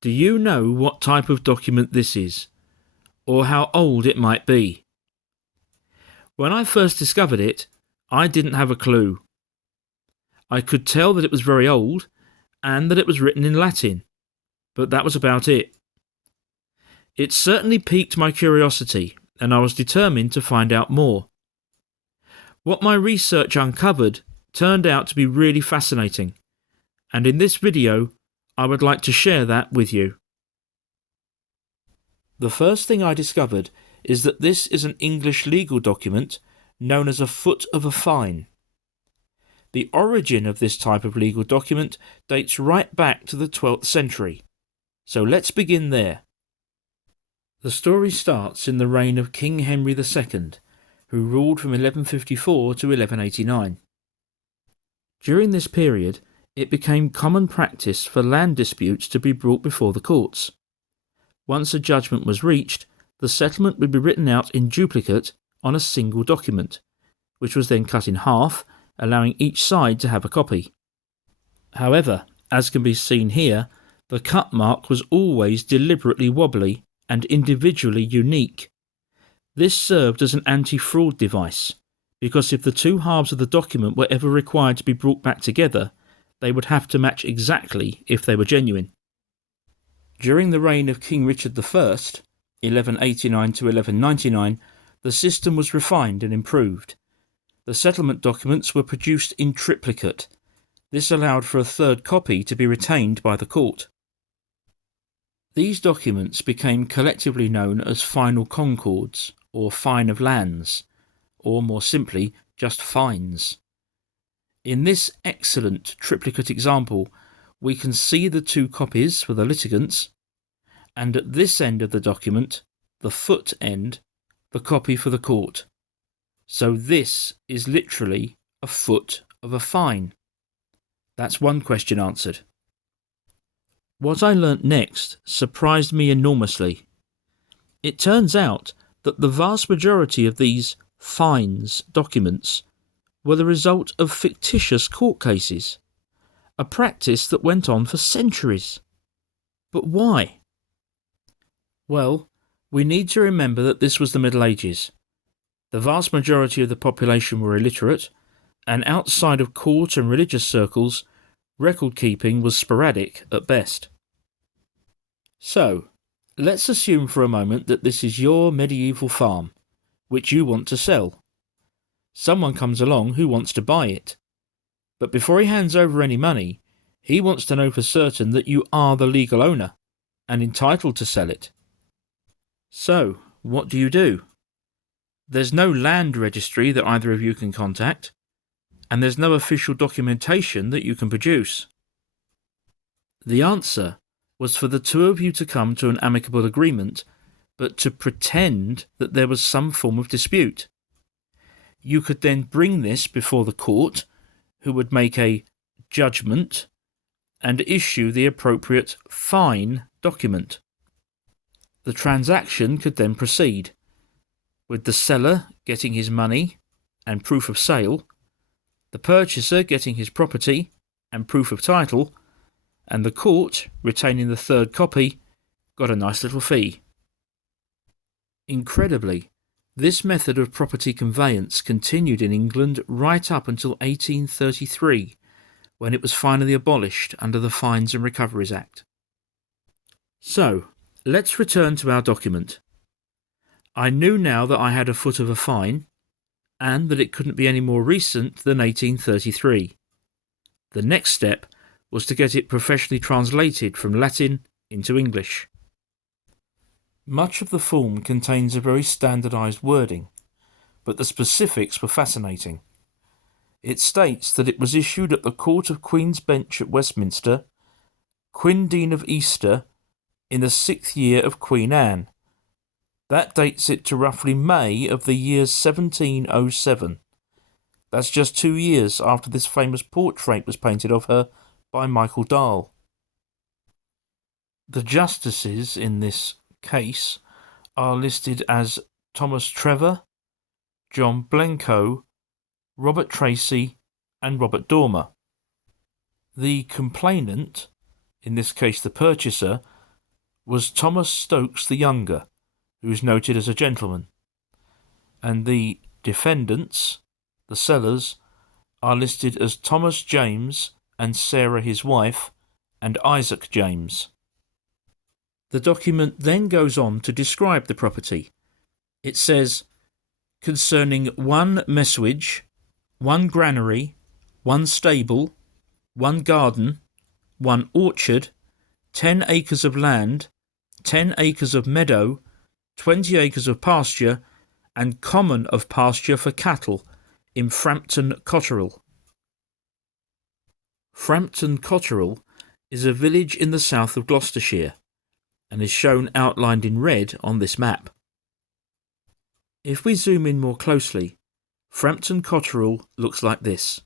Do you know what type of document this is, or how old it might be? When I first discovered it, I didn't have a clue. I could tell that it was very old and that it was written in Latin, but that was about it. It certainly piqued my curiosity, and I was determined to find out more. What my research uncovered turned out to be really fascinating, and in this video I would like to share that with you. The first thing I discovered is that this is an English legal document known as a foot of a fine. The origin of this type of legal document dates right back to the 12th century, so let's begin there. The story starts in the reign of King Henry II, who ruled from 1154 to 1189. During this period, it became common practice for land disputes to be brought before the courts. Once a judgment was reached, the settlement would be written out in duplicate on a single document, which was then cut in half, allowing each side to have a copy. However, as can be seen here, the cut mark was always deliberately wobbly and individually unique. This served as an anti-fraud device, because if the two halves of the document were ever required to be brought back together, they would have to match exactly if they were genuine. During the reign of King Richard I, 1189 to 1199, the system was refined and improved. The settlement documents were produced in triplicate. This allowed for a third copy to be retained by the court. These documents became collectively known as final concords, or fine of lands, or more simply, just fines. In this excellent triplicate example, we can see the two copies for the litigants, and at this end of the document, the foot end, the copy for the court. So this is literally a foot of a fine. That's one question answered. What I learnt next surprised me enormously. It turns out that the vast majority of these fines documents were the result of fictitious court cases, a practice that went on for centuries. But why? Well, we need to remember that this was the Middle Ages. The vast majority of the population were illiterate, and outside of court and religious circles, record keeping was sporadic at best. So, let's assume for a moment that this is your medieval farm, which you want to sell. Someone comes along who wants to buy it. But before he hands over any money, he wants to know for certain that you are the legal owner and entitled to sell it. So, what do? There's no land registry that either of you can contact, and there's no official documentation that you can produce. The answer was for the two of you to come to an amicable agreement, but to pretend that there was some form of dispute. You could then bring this before the court, who would make a judgment and issue the appropriate fine document. The transaction could then proceed, with the seller getting his money and proof of sale, the purchaser getting his property and proof of title, and the court, retaining the third copy, got a nice little fee. Incredibly, this method of property conveyance continued in England right up until 1833, when it was finally abolished under the Fines and Recoveries Act. So, let's return to our document. I knew now that I had a foot of a fine, and that it couldn't be any more recent than 1833. The next step was to get it professionally translated from Latin into English. Much of the form contains a very standardised wording, but the specifics were fascinating. It states that it was issued at the Court of Queen's Bench at Westminster, Quin Dean of Easter, in the 6th year of Queen Anne. That dates it to roughly May of the year 1707. That's just 2 years after this famous portrait was painted of her by Michael Dahl. The justices in this case are listed as Thomas Trevor, John Blencowe, Robert Tracy, and Robert Dormer. The complainant, in this case the purchaser, was Thomas Stokes the Younger, who is noted as a gentleman, and the defendants, the sellers, are listed as Thomas James and Sarah his wife and Isaac James. The document then goes on to describe the property. It says, concerning 1 messuage, 1 granary, 1 stable, 1 garden, 1 orchard, 10 acres of land, 10 acres of meadow, 20 acres of pasture, and common of pasture for cattle in Frampton Cotterell. Frampton Cotterell is a village in the south of Gloucestershire and is shown outlined in red on this map. If we zoom in more closely, Frampton Cotterell looks like this.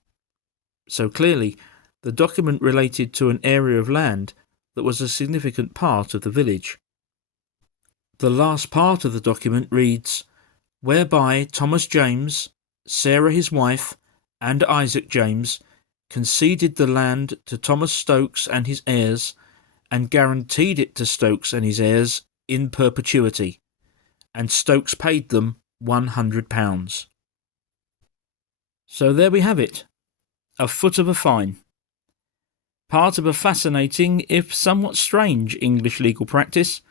So clearly, the document related to an area of land that was a significant part of the village. The last part of the document reads, whereby Thomas James, Sarah his wife, and Isaac James conceded the land to Thomas Stokes and his heirs, and guaranteed it to Stokes and his heirs in perpetuity, and Stokes paid them £100. So there we have it, a foot of a fine. Part of a fascinating, if somewhat strange, English legal practice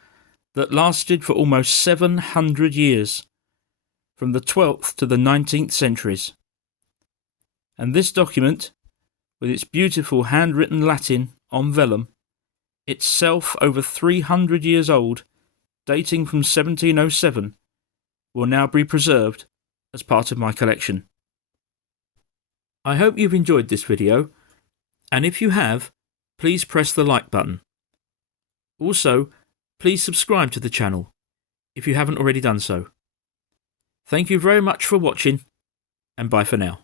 that lasted for almost 700 years, from the 12th to the 19th centuries. And this document, with its beautiful handwritten Latin on vellum, itself over 300 years old, dating from 1707, will now be preserved as part of my collection. I hope you've enjoyed this video, and if you have, please press the like button. Also, please subscribe to the channel if you haven't already done so. Thank you very much for watching, and bye for now.